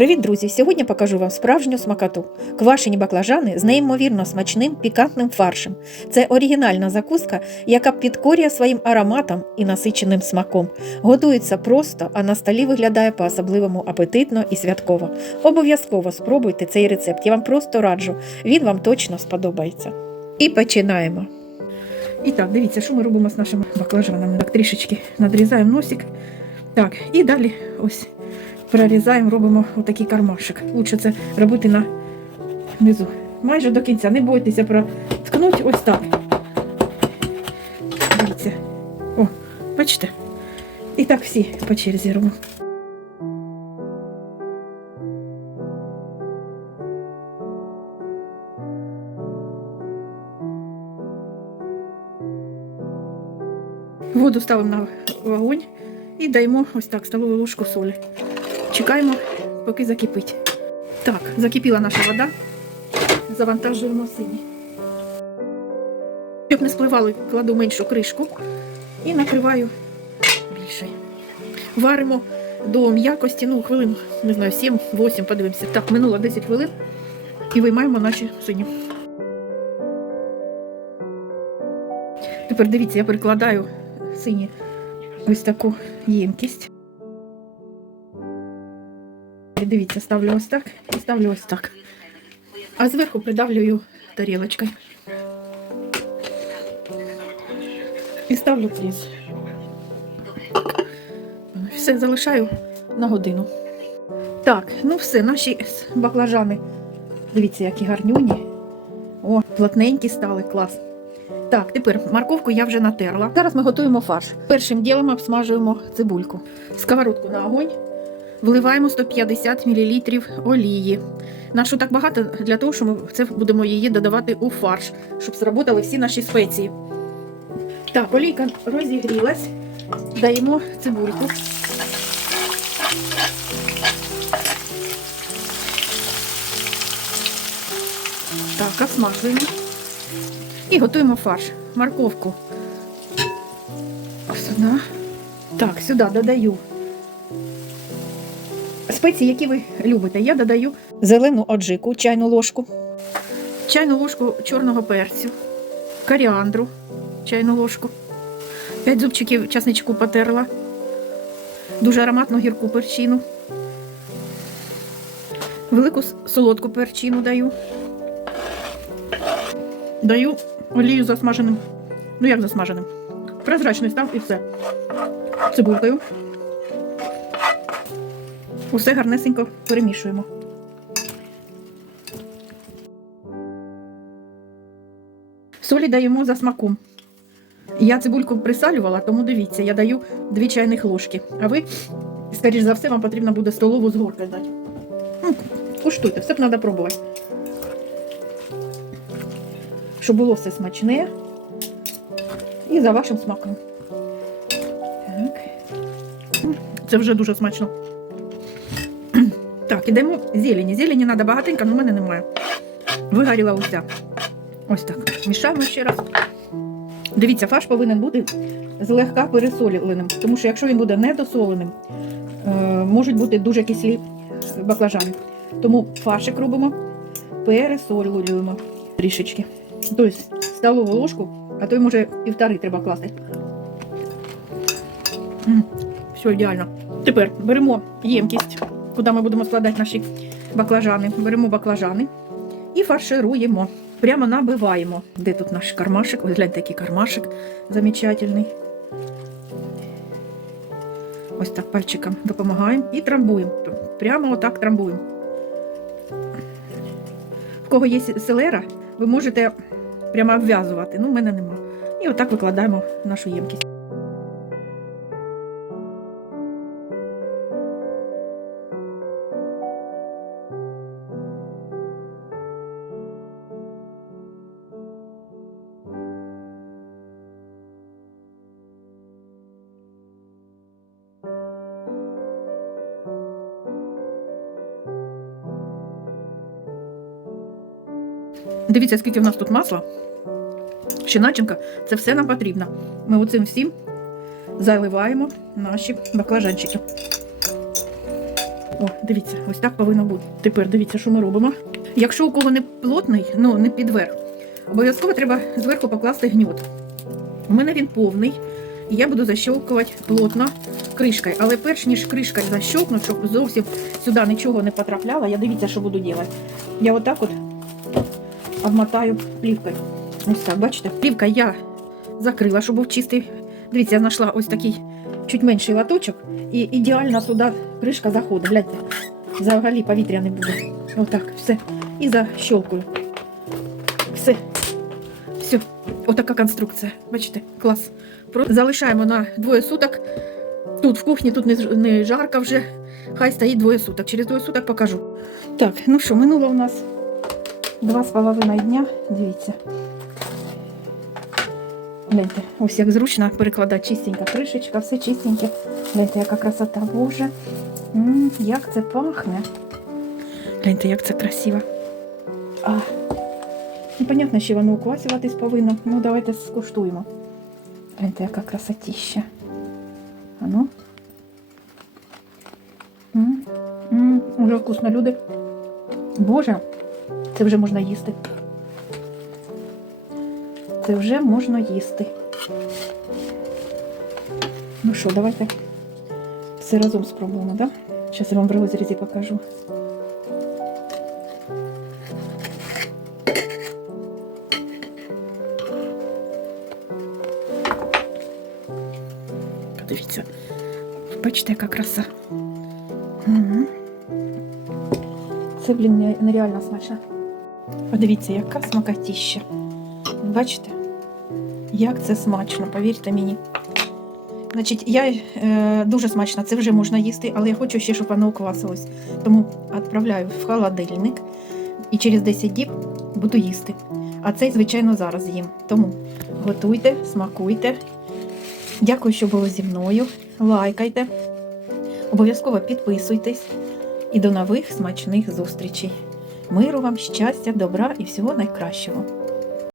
Привіт, друзі! Сьогодні покажу вам справжню смакоту. Квашені баклажани з неймовірно смачним пікантним фаршем. Це оригінальна закуска, яка підкорює своїм ароматом і насиченим смаком. Готується просто, а на столі виглядає по-особливому апетитно і святково. Обов'язково спробуйте цей рецепт. Я вам просто раджу. Він вам точно сподобається. І починаємо. І так, дивіться, що ми робимо з нашими баклажанами. Так, трішечки надрізаємо носик. Так, і далі ось прорізаємо, робимо отакий кармашик. Лучше це робити на низу. Майже до кінця. Не бойтеся проткнути ось так. Дивіться. О, бачите? І так всі по черзі робимо. Воду ставимо на вогонь і даємо ось так столову ложку солі. Чекаємо, поки закипить. Так, закипіла наша вода. Завантажуємо сині. Щоб не спливали, кладу меншу кришку і накриваю більше. Варимо до м'якості, ну, хвилин, не знаю, 7-8, подивимося. Так, минуло 10 хвилин і виймаємо наші сині. Тепер дивіться, я перекладаю сині ось таку ємкість. Дивіться, ставлю ось так і ставлю ось так. А зверху придавлюю тарілочкою. І ставлю фріз. Все залишаю на годину. Так, ну все, наші баклажани. Дивіться, які гарнюні. О, плотненькі стали, клас. Так, тепер морковку я вже натерла. Зараз ми готуємо фарш. Першим ділом обсмажуємо цибульку. Сковородку на огонь. Вливаємо 150 мл олії. Нашу так багато для того, що ми це будемо її додавати у фарш, щоб зработали всі наші спеції. Так, олійка розігрілась. Даємо цибульку. Так, обсмажуємо. І готуємо фарш. Морковку. Сюди. Так, сюди додаю спеції, які ви любите. Я додаю зелену аджику, чайну ложку, чайну ложку чорного перцю, коріандру, чайну ложку, 5 зубчиків часничку потерла, дуже ароматну гірку перчину, велику солодку перчину даю. Даю олію засмаженим. Ну як засмаженим? Прозрачний став і все. Цибулькою. Усе гарнесенько перемішуємо. Солі даємо за смаком. Я цибульку присалювала, тому дивіться, я даю 2 чайних ложки. А ви, скоріш за все, вам потрібно буде столову з горкою дати. Ну, Куштуйте, все треба пробувати. Щоб було все смачне і за вашим смаком. Так. Це вже дуже смачно. Так, ідемо зелені. Зелені треба багатенько, але в мене немає. Вигоріла уся. Ось так. Мішаємо ще раз. Дивіться, фарш повинен бути злегка пересоленим, тому що якщо він буде недосоленим, е, можуть бути дуже кислі баклажани. Тому фаршик робимо, пересолюємо трішечки. Тобто столову ложку, а то й може півтори треба класти. Все ідеально. Тепер беремо ємкість, куди ми будемо складати наші баклажани. Беремо баклажани і фаршируємо. Прямо набиваємо. Де тут наш кармашик? Ось гляньте, який кармашик замечательний. Ось так пальчиком допомагаємо і трамбуємо. Прямо отак трамбуємо. В кого є селера, ви можете прямо обв'язувати. Ну, в мене нема. І отак викладаємо нашу ємкість. Дивіться, скільки в нас тут масла. Ще начинка. Це все нам потрібно. Ми оцим всім заливаємо наші баклажанчики. О, дивіться, ось так повинно бути. Тепер дивіться, що ми робимо. Якщо у кого не плотний, ну не підверх, обов'язково треба зверху покласти гньот. У мене він повний, і я буду защолкувати плотно кришкою. Але перш ніж кришка защолкнуть, щоб зовсім сюди нічого не потрапляло, я дивіться, що буду робити. Я отак от обмотаю плівкою. Ось так, бачите? Плівка я закрила, щоб був чистий. Дивіться, я знайшла ось такий чуть менший латочок, і ідеально сюди кришка заходить. Гляньте, взагалі повітря не буде. Отак, все. І защолкую. Все. Все. Отака конструкція. Бачите, клас. Залишаємо на двоє суток. Тут в кухні, тут не, не жарко вже. Хай стоїть двоє суток. Через двоє суток покажу. Так, ну що, минуло у нас два з половиною дня. Дивіться. Гляньте, ось як зручно перекладати чистенька кришечка, все чистеньке. Гляньте, яка красота, Боже. М, як це пахне. Гляньте, як це красиво. А. Ну, понятно, що воно уквасюватись повинно. Ну, давайте скуштуємо. Гляньте, яка красотіща. А ну. М, м, Уже вкусно, люди. Боже, Це вже можна їсти. Це вже можна їсти. Ну що, давайте все разом спробуємо, так? Зараз я вам в розрізі покажу. Подивіться. Бачите, яка краса. Угу. Це, блін, нереально смачно. Подивіться, яка смакотіща. Бачите? Як це смачно, повірте мені. Значить, я е, дуже смачно, це вже можна їсти, але я хочу ще, щоб воно уквасилось. Тому відправляю в холодильник і через 10 діб буду їсти. А цей, звичайно, зараз їм. Тому готуйте, смакуйте. Дякую, що були зі мною. Лайкайте. Обов'язково підписуйтесь. І до нових смачних зустрічей. Миру вам, щастя, добра і всього найкращого.